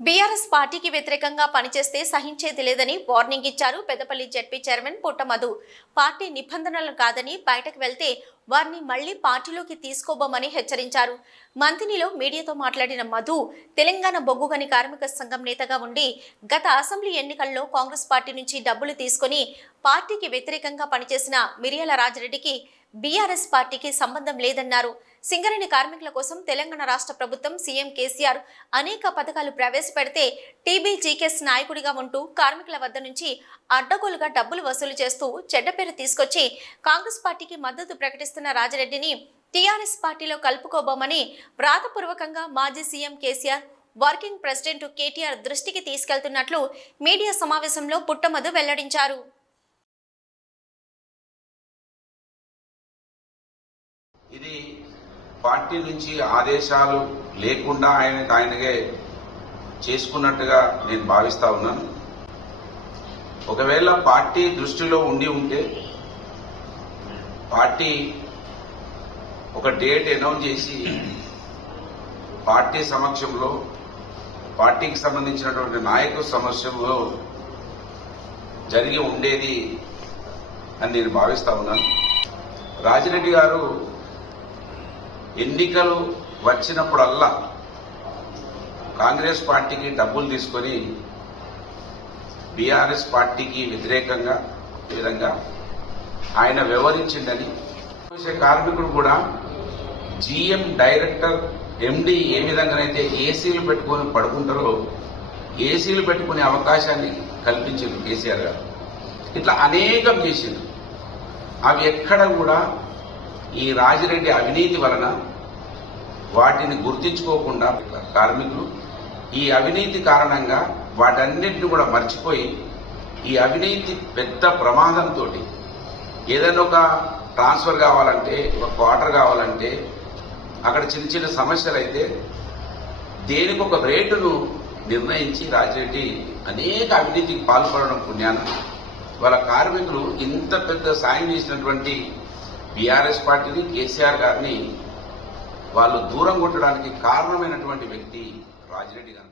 BRS పార్టీకి వ్యతిరేకంగా పనిచేస్తే సహించేది లేదని వార్నింగ్ ఇచ్చారు Peddapalli ZP chairman Puttamadhu party నిబంధనలు కాదని బయటకు వెళ్తే వారిని మళ్ళీ పార్టీలోకి తీసుకోబోమని హెచ్చరించారు. మంతినిలో మీడియాతో మాట్లాడిన మధు తెలంగాణ బొగ్గుగని కార్మిక సంఘం నేతగా ఉండి గత అసెంబ్లీ ఎన్నికల్లో కాంగ్రెస్ పార్టీ నుంచి డబ్బులు తీసుకుని పార్టీకి వ్యతిరేకంగా పనిచేసిన మిరియాల రాజరెడ్డికి బీఆర్ఎస్ పార్టీకి సంబంధం లేదన్నారు. సింగరేణి కార్మికుల కోసం తెలంగాణ రాష్ట్ర ప్రభుత్వం సీఎం కేసీఆర్ అనేక పథకాలు ప్రవేశపెడితే టీబీ జీకేఎస్ నాయకుడిగా ఉంటూ కార్మికుల వద్ద నుంచి అడ్డగోలుగా డబ్బులు వసూలు చేస్తూ చెడ్డ పేరు తీసుకొచ్చి కాంగ్రెస్ పార్టీకి మద్దతు ప్రకటిస్తున్న రాజరెడ్డిని టీఆర్ఎస్ పార్టీలో కలుపుకోబోమని వ్రాతపూర్వకంగా మాజీ CM KCR working president KTR దృష్టికి తీసుకెళ్తున్నట్లు మీడియా సమావేశంలో పుట్టమధు వెల్లడించారు. పార్టీ నుంచి ఆదేశాలు లేకుండా ఆయన ఆయనగే చేసుకున్నట్టుగా నేను భావిస్తా ఉన్నాను. ఒకవేళ పార్టీ దృష్టిలో ఉండి ఉంటే పార్టీ ఒక డేట్ అనౌన్స్ చేసి పార్టీ సమక్షంలో పార్టీకి సంబంధించినటువంటి నాయకుల సమక్షంలో జరిగి ఉండేది అని నేను భావిస్తా ఉన్నాను. రాజిరెడ్డి గారు ఎన్నికలు వచ్చినప్పుడల్లా కాంగ్రెస్ పార్టీకి డబ్బులు తీసుకొని బీఆర్ఎస్ పార్టీకి వ్యతిరేకంగా విధంగా ఆయన వ్యవహరించిందని కార్మికుడు కూడా జీఎం డైరెక్టర్ ఎండి ఏ విధంగానైతే ఏసీలు పెట్టుకొని పడుకుంటారో ఏసీలు పెట్టుకునే అవకాశాన్ని కల్పించింది కేసీఆర్ గారు. ఇట్లా అనేకం చేసింది అవి ఎక్కడ కూడా ఈ రాజిరెడ్డి అవినీతి వలన వాటిని గుర్తించుకోకుండా కార్మికులు ఈ అవినీతి కారణంగా వాటన్నింటినీ కూడా మర్చిపోయి ఈ అవినీతి పెద్ద ప్రమాదంతో ఏదైనా ఒక ట్రాన్స్ఫర్ కావాలంటే ఒక క్వార్టర్ కావాలంటే అక్కడ చిన్న చిన్న సమస్యలు అయితే దేనికి ఒక రేటును నిర్ణయించి రాజిరెడ్డి అనేక అవినీతికి పాల్పడడం పుణ్యాన వాళ్ళ కార్మికులు ఇంత పెద్ద సాయం చేసినటువంటి బీఆర్ఎస్ పార్టీని కేసీఆర్ గారిని వాళ్ళు దూరం కొట్టడానికి కారణమైనటువంటి వ్యక్తి రాజిరెడ్డి గారు.